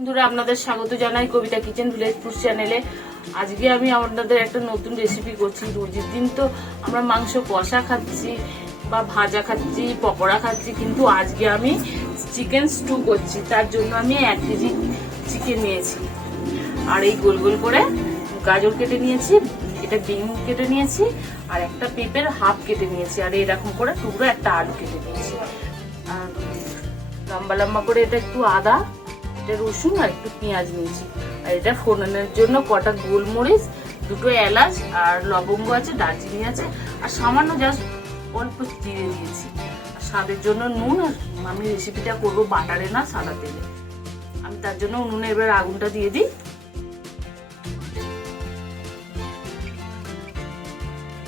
বন্ধুরা আপনাদের স্বাগত জানাই কবিতা কিচেন ভিলেজ ফুড চ্যানেলে। আজকে আমি আপনাদের একটা নতুন রেসিপি করছি। রোজের দিন তো আমরা মাংস কষা খাচ্ছি বা ভাজা খাচ্ছি, পকোড়া খাচ্ছি, কিন্তু আজকে আমি চিকেন স্টু করছি। তার জন্য আমি 1 কেজি চিকেন নিয়েছি, আর এই গোল গোল করে গাজর কেটে নিয়েছি, এটা বিন কেটে নিয়েছি, আর একটা পেঁপের হাফ কেটে নিয়েছি, আর এরকম করে টুকরো একটা আলু কেটে নিয়েছি, আর লম্বা লম্বা করে এটা একটু আদা, এটা রসুন আর একটু পেঁয়াজ নিয়েছি, আর এটা ফোড়নের জন্য কটা গোলমরিচ, 2টো এলাচ আর লবঙ্গ আছে, দারচিনি আছে, আর সামান্য জাস্ট অল্প জিরে দিয়েছি, আর স্বাদের জন্য নুন। আর আমি রেসিপিটা করবো বাটারে না সাদা তেলে। আমি তার জন্য উনুনে এবার আগুনটা দিয়ে দিই।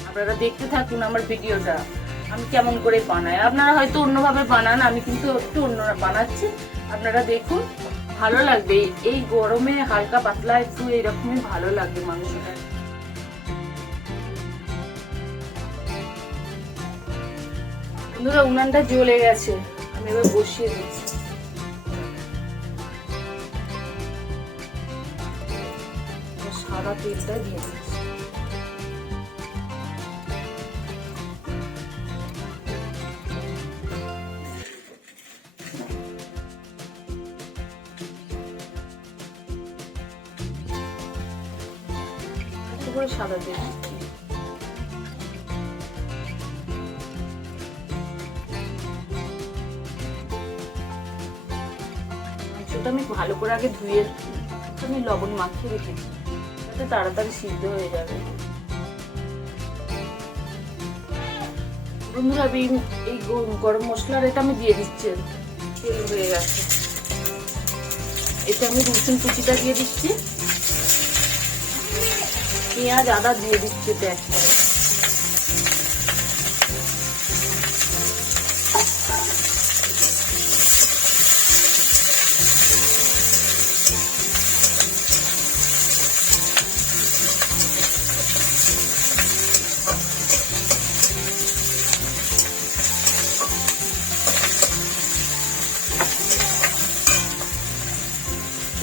আপনারা দেখতে থাকুন আমার ভিডিওটা, আমি কেমন করে বানাই। আপনারা হয়তো অন্যভাবে বানান, আমি কিন্তু একটু অন্যরা বানাচ্ছি, আপনারা দেখুন, ভালো লাগবে। এই গরমে হালকা পাতলা একটু এইরকমই ভালো লাগবে মাংসটা। বন্ধুরা উনানটা জ্বলে গেছে, আমি এবার বসিয়ে দিচ্ছি। সাদা তেলটা দিয়ে দিচ্ছি। করে সাদা তেল দিচ্ছি। মাংসটা আমি ভালো করে আগে ধুয়ে আমি লবণ মাখিয়ে রেখেছি, যাতে তাড়াতাড়ি সিদ্ধ হয়ে যাবে। বন্ধুরা এই গরম মশলার এটা আমি দিয়ে দিচ্ছি, তেল হয়ে গেছে। এটা আমি রসুন কুচিটা দিয়ে দিচ্ছি, পেঁয়াজ আদা দিয়ে দিচ্ছি এক করে।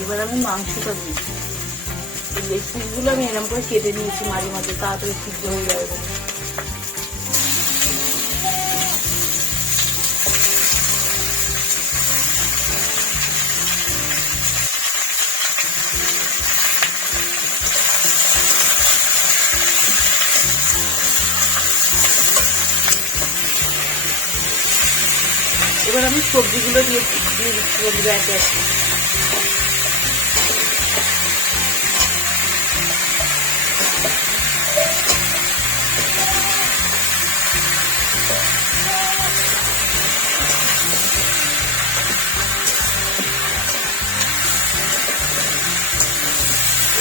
এবার আমি মাংসটা দিই। এই পিসগুলো আমি এরকম করে কেটে নিয়েছি মাঝে মাঝে, তাড়াতাড়ি সিদ্ধ হয়ে যাবে। এবার আমি সবজিগুলো দিয়ে দিচ্ছি বন্ধুরা একে একে।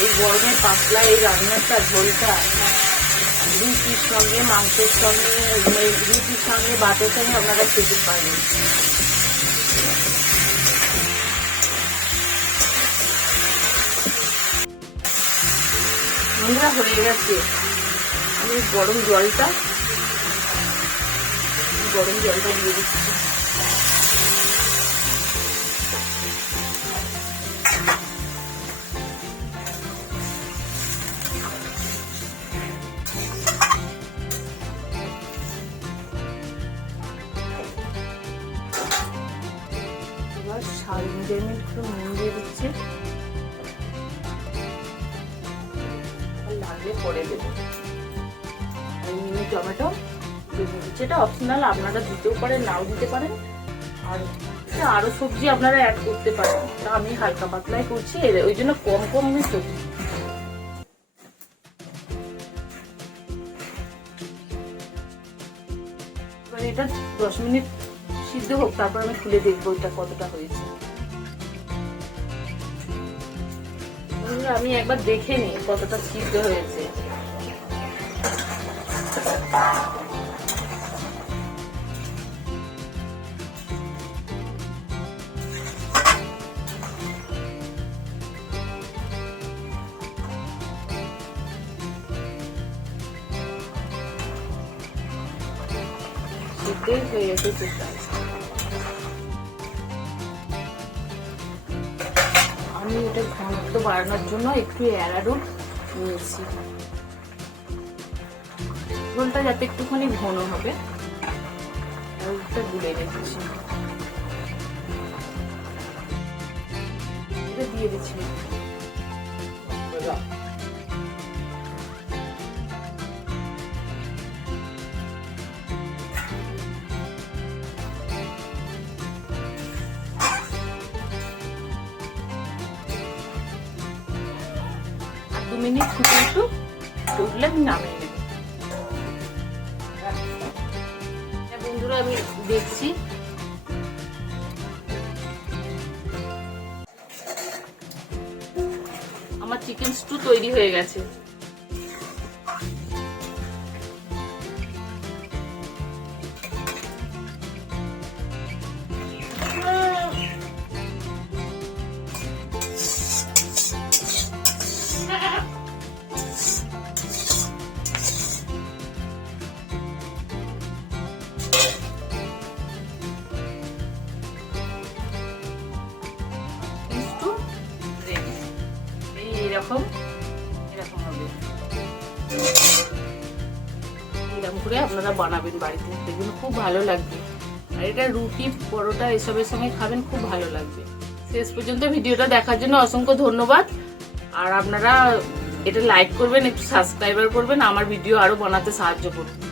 এই গরমে পাতলা এই রান্নাটা ঝোলটা রুটির সঙ্গে, মাংসের সঙ্গে, রুটির সঙ্গে, ভাতের সঙ্গে আপনারা খেতে পারবেন। বন্ধুরা হয়ে গেছে। আমি গরম জলটা দিয়ে দিচ্ছি। স্বাদ অনুযায়ী একটু নুন দিয়ে দিচ্ছি, লাগলে পরে দেবো। মিনি টমেটো দিয়ে দিচ্ছি, এটা অপশনাল, আপনারা দিতেও পারেন নাও দিতে পারেন, আর আরো সবজি আপনারা অ্যাড করতে পারেন। তা আমি হালকা পাতলাই করছি, ওই জন্য কম কম আমি সবজি। এবার এটা 10 মিনিট সিদ্ধ হোক, তারপর আমি খুলে দেখবো এটা কতটা হয়েছে। আমি একবার দেখে নিই কতটা সিদ্ধ হয়েছে। সিদ্ধই হয়ে গেছে। আমি এটা ঘনত্ব বাড়ানোর জন্য একটু অ্যারারুট নিয়েছি। ঝোলটা যাতে একটুখানি ঘন হবে, অ্যারারুটটা গুলে রেখেছি, এটা দিয়ে দিচ্ছি। আর 2 মিনিট ফুটে একটু উঠলে আমি নামিয়ে নেব। বন্ধুরা আমি দেখছি আমার চিকেন স্টু তৈরি হয়ে গেছে। এরকম হবে, এরকম করে আপনারা বানাবেন বাড়িতে, দেখবেন খুব ভালো লাগবে। আর এটা রুটি পরোটা এসবের সঙ্গে খাবেন, খুব ভালো লাগবে। শেষ পর্যন্ত ভিডিওটা দেখার জন্য অসংখ্য ধন্যবাদ। আর আপনারা এটা লাইক করবেন, একটু সাবস্ক্রাইবার করবেন, আমার ভিডিও আরো বানাতে সাহায্য করবেন।